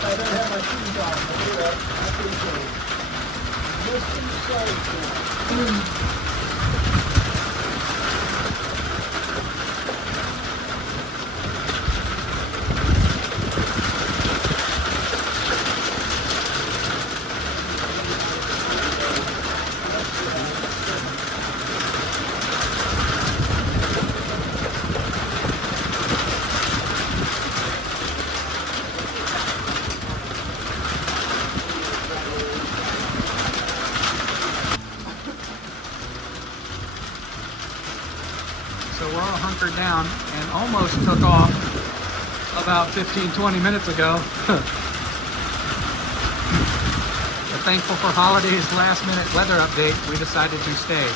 I don't have my shoes on. I appreciate it. Just inside. So we're all hunkered down and almost took off about 15-20 minutes ago. But thankful for Holiday's last minute weather update, we decided to stay.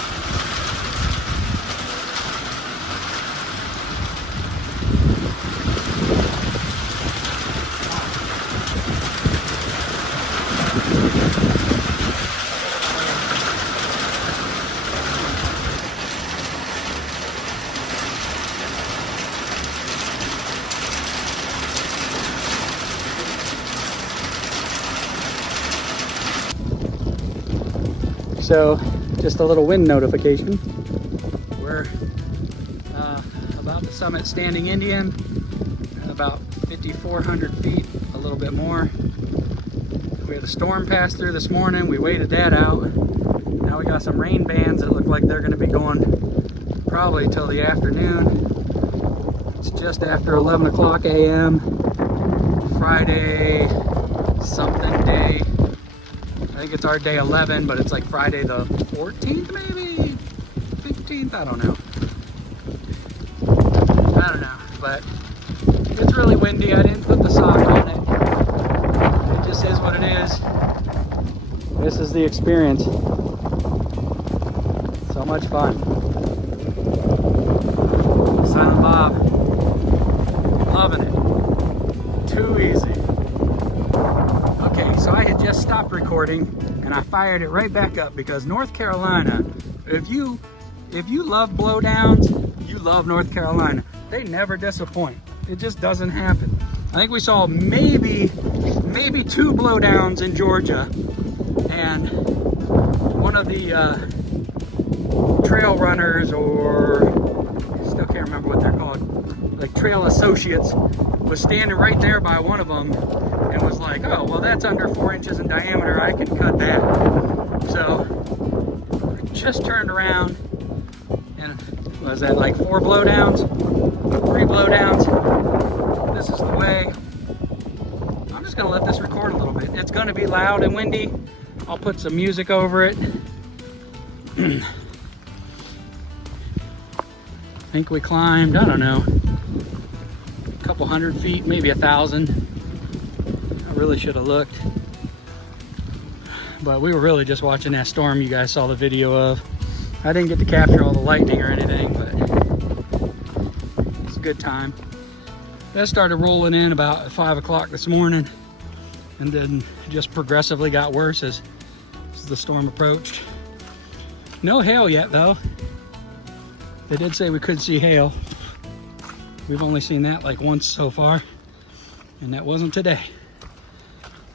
So, just a little wind notification. We're about to summit Standing Indian, about 5,400 feet, a little bit more. We had a storm pass through this morning. We waited that out. Now we got some rain bands that look like they're going to be going probably till the afternoon. It's just after 11 o'clock a.m. Friday something day. I think it's our day 11, but it's like Friday the 14th, maybe 15th. I don't know, but it's really windy. I didn't put the sock on it. It just is what it is. This is the experience. So much fun. Silent Bob, loving it. Too easy. Okay, so I had just stopped recording and I fired it right back up because North Carolina, if you love blowdowns, you love North Carolina. They never disappoint. It just doesn't happen. I think we saw maybe 2 blowdowns in Georgia, and one of the trail runners, or I still can't remember what they're called, like trail associates, was standing right there by one of them and was like, oh, well, that's under 4 inches in diameter, I can cut that. So I just turned around and was that like 4 blowdowns, 3 blowdowns. This is the way. I'm just gonna let this record a little bit. It's gonna be loud and windy. I'll put some music over it. I think we climbed, I don't know, a couple hundred feet, maybe 1,000. I really should have looked. But we were really just watching that storm you guys saw the video of. I didn't get to capture all the lightning or anything, but it's a good time. That started rolling in about 5 o'clock this morning, and then just progressively got worse as the storm approached. No hail yet though. They did say we could see hail. We've only seen that like once so far, and that wasn't today.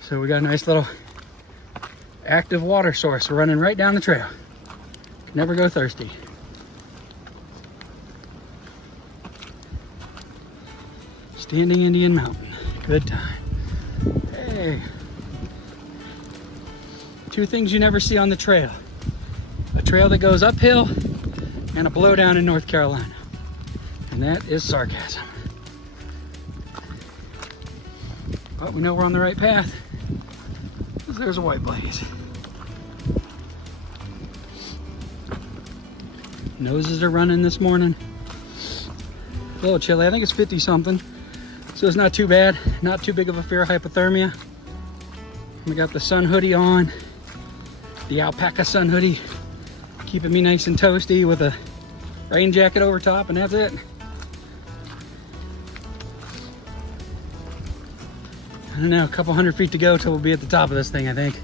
So we got a nice little active water source running right down the trail. Never go thirsty. Standing Indian Mountain. Good time. Hey. 2 things you never see on the trail. A trail that goes uphill and a blowdown in North Carolina. And that is sarcasm. But we know we're on the right path. There's a white blaze. Noses are running this morning. A little chilly. I think it's 50 something. So it's not too bad. Not too big of a fear of hypothermia. We got the sun hoodie on. The alpaca sun hoodie, keeping me nice and toasty with a rain jacket over top, and that's it. I don't know, a couple hundred feet to go till we'll be at the top of this thing, I think.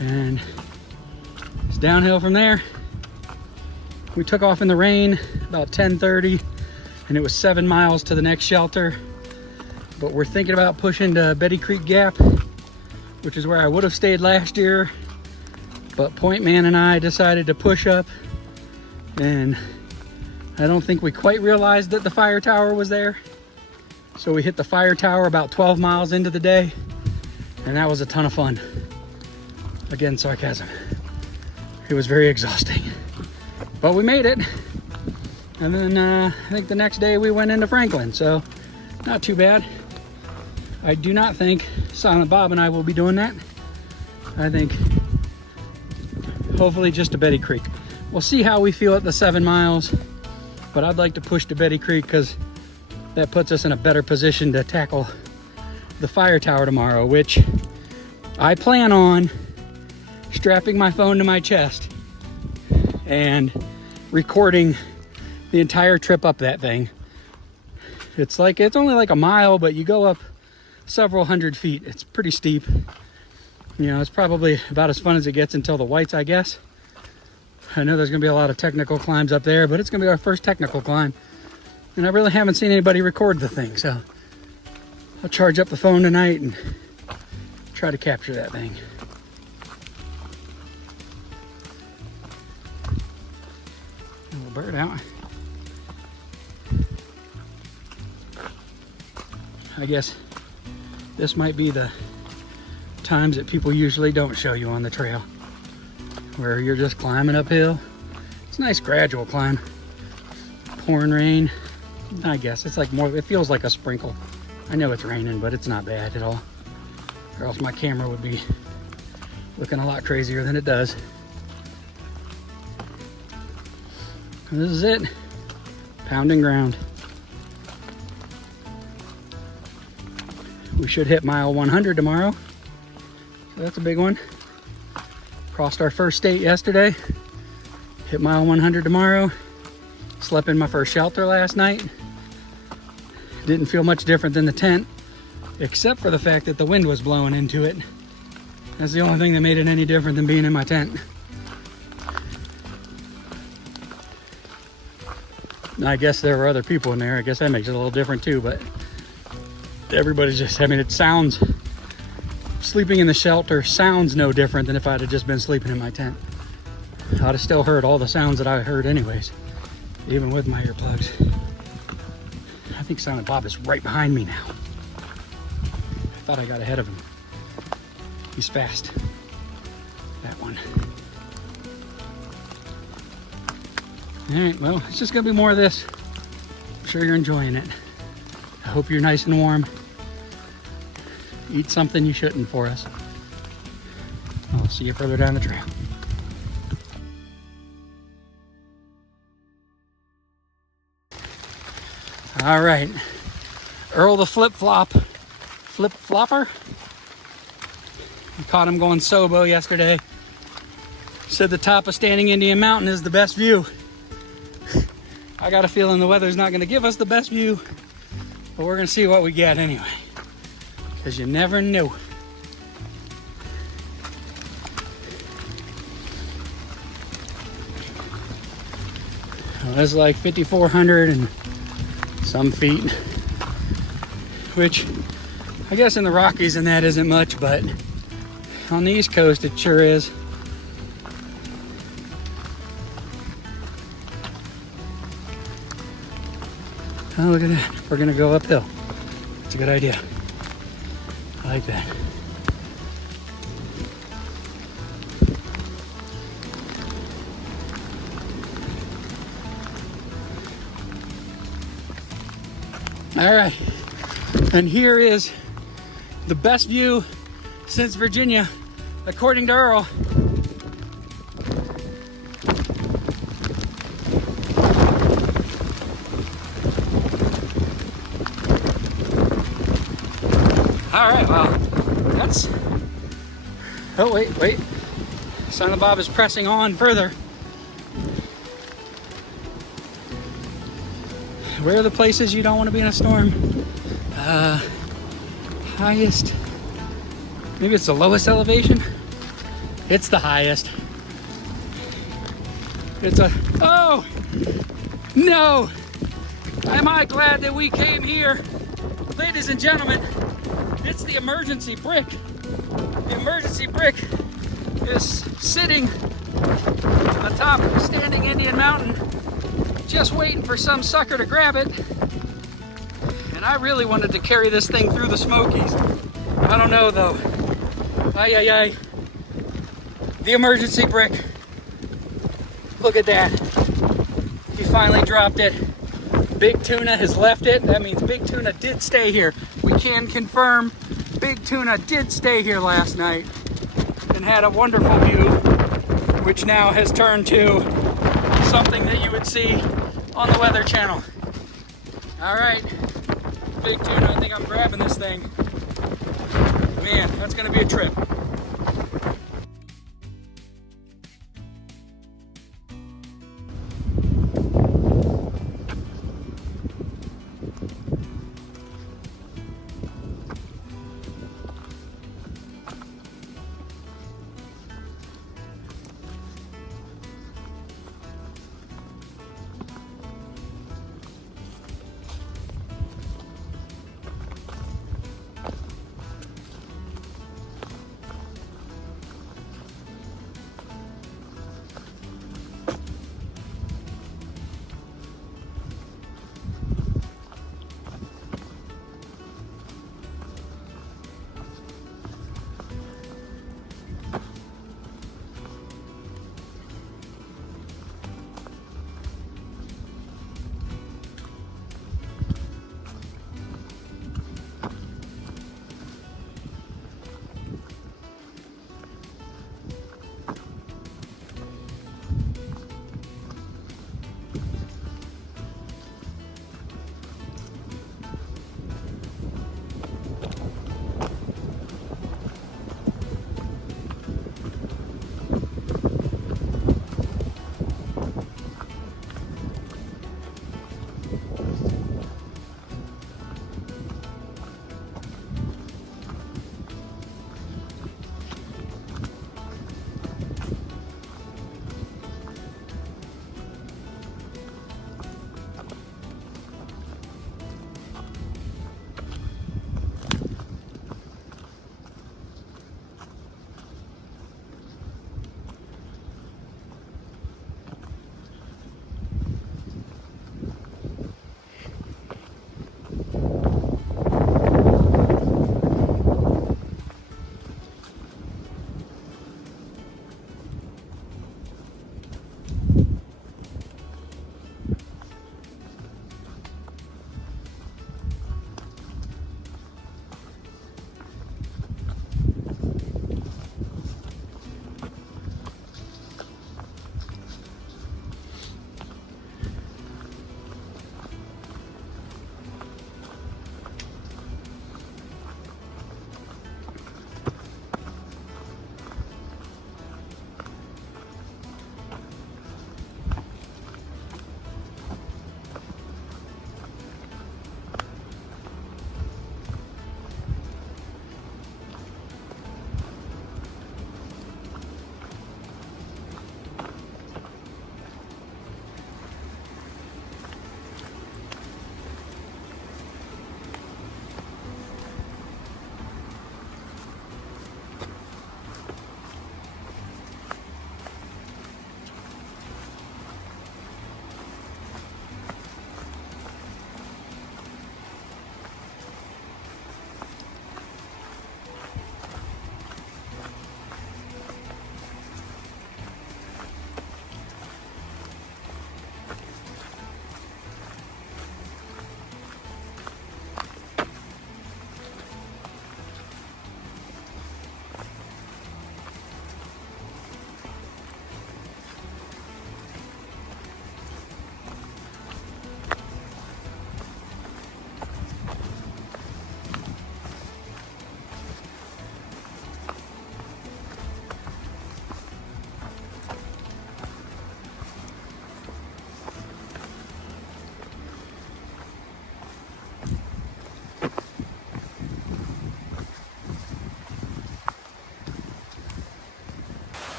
And it's downhill from there. We took off in the rain about 10:30, and it was 7 miles to the next shelter. But we're thinking about pushing to Betty Creek Gap, which is where I would have stayed last year. But Point Man and I decided to push up, and I don't think we quite realized that the fire tower was there. So we hit the fire tower about 12 miles into the day, and that was a ton of fun. Again, sarcasm. It was very exhausting, but we made it. And then I think the next day we went into Franklin, so not too bad. I do not think Silent Bob and I will be doing that. I think hopefully just to Betty Creek. We'll see how we feel at the 7 miles, but I'd like to push to Betty Creek because that puts us in a better position to tackle the fire tower tomorrow, which I plan on strapping my phone to my chest and recording the entire trip up that thing. It's only like a mile, but you go up several hundred feet. It's pretty steep. You know, it's probably about as fun as it gets until the Whites, I guess. I know there's gonna be a lot of technical climbs up there, but it's gonna be our first technical climb. And I really haven't seen anybody record the thing, so I'll charge up the phone tonight and try to capture that thing. A little bird out. I guess this might be the times that people usually don't show you on the trail, where you're just climbing uphill. It's a nice gradual climb. Pouring rain. I guess it's like more, it feels like a sprinkle. I know it's raining, but it's not bad at all. Or else my camera would be looking a lot crazier than it does. And this is it. Pounding ground. We should hit mile 100 tomorrow. So that's a big one. Crossed our first state yesterday. Hit mile 100 tomorrow. Slept in my first shelter last night. Didn't feel much different than the tent, except for the fact that the wind was blowing into it. That's the only thing that made it any different than being in my tent. I guess there were other people in there. I guess that makes it a little different too, but everybody's just, I mean, it sounds, sleeping in the shelter sounds no different than if I'd have just been sleeping in my tent. I'd have still heard all the sounds that I heard anyways, even with my earplugs. I think Silent Bob is right behind me now. I thought I got ahead of him. He's fast. That one. All right, well, it's just gonna be more of this. I'm sure you're enjoying it. I hope you're nice and warm. Eat something you shouldn't for us. I'll see you further down the trail. All right, Earl the flip-flopper. I caught him going Sobo yesterday. Said the top of Standing Indian Mountain is the best view. I got a feeling the weather's not gonna give us the best view, but we're gonna see what we get anyway, because you never know. Well, it's like 5,400 and some feet, which I guess in the Rockies and that isn't much, but on the East Coast it sure is. Oh, look at that. We're gonna go uphill. It's a good idea. I like that. All right, and here is the best view since Virginia, according to Earl. All right, well, that's, oh, wait. Silent Bob is pressing on further. Where are the places you don't want to be in a storm? Highest. Maybe it's the lowest elevation. It's the highest. It's a, oh, no. Am I glad that we came here? Ladies and gentlemen, it's the emergency brick. The emergency brick is sitting atop a standing Indian mountain, just waiting for some sucker to grab it. And I really wanted to carry this thing through the Smokies. I don't know though. Ay, ay, ay. The emergency brick. Look at that. He finally dropped it. Big Tuna has left it. That means Big Tuna did stay here. We can confirm Big Tuna did stay here last night and had a wonderful view, which now has turned to something that you would see on the Weather Channel. All right, Big Tuna, I think I'm grabbing this thing. Man, that's gonna be a trip.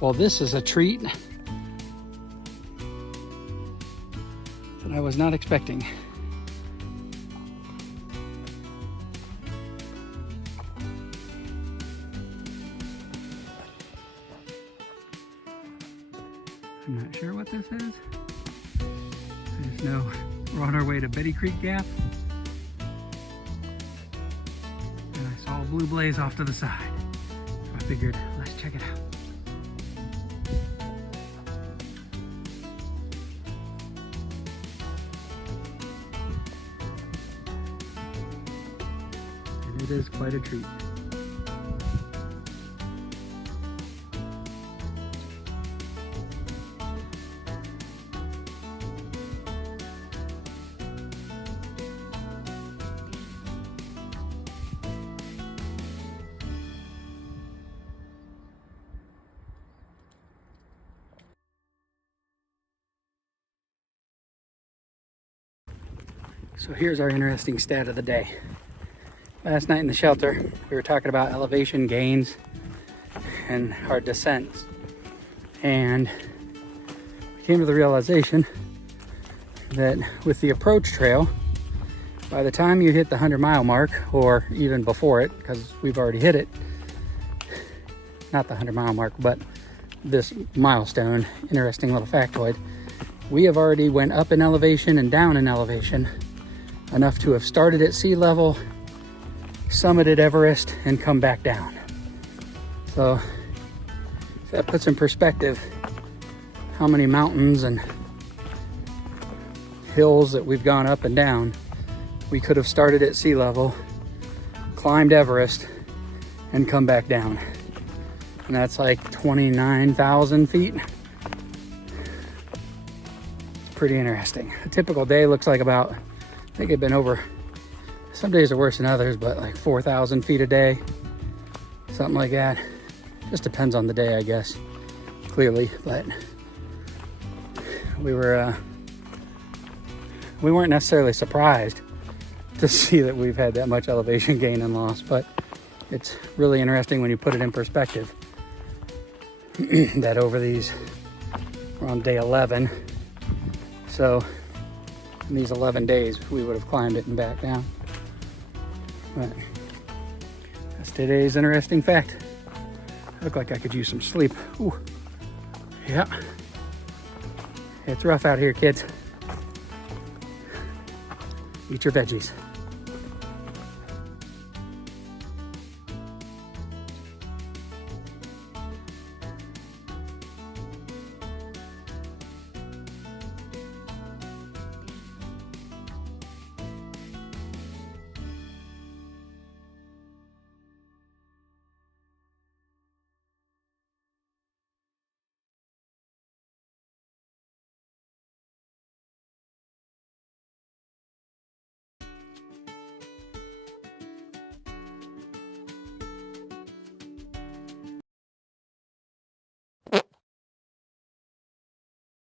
Well, this is a treat that I was not expecting. I'm not sure what this is. I just know we're on our way to Betty Creek Gap. And I saw a blue blaze off to the side. So I figured, let's check it out. And it is quite a treat. So here's our interesting stat of the day. Last night in the shelter, we were talking about elevation gains and our descents. And we came to the realization that with the approach trail, by the time you hit the 100-mile mark, or even before it, because we've already hit it, not the 100-mile mark, but this milestone, interesting little factoid, we have already went up in elevation and down in elevation enough to have started at sea level, summited Everest, and come back down. So that puts in perspective how many mountains and hills that we've gone up and down. We could have started at sea level, climbed Everest, and come back down. And that's like 29,000 feet. It's pretty interesting. A typical day looks like about, I think it's been over, some days are worse than others, but like 4,000 feet a day, something like that. Just depends on the day, I guess, clearly. But we weren't necessarily surprised to see that we've had that much elevation gain and loss, but it's really interesting when you put it in perspective that over these, we're on day 11, so in these 11 days we would have climbed it and back down. But that's today's interesting fact. I look like I could use some sleep. Ooh. Yeah, it's rough out here, kids. Eat your veggies.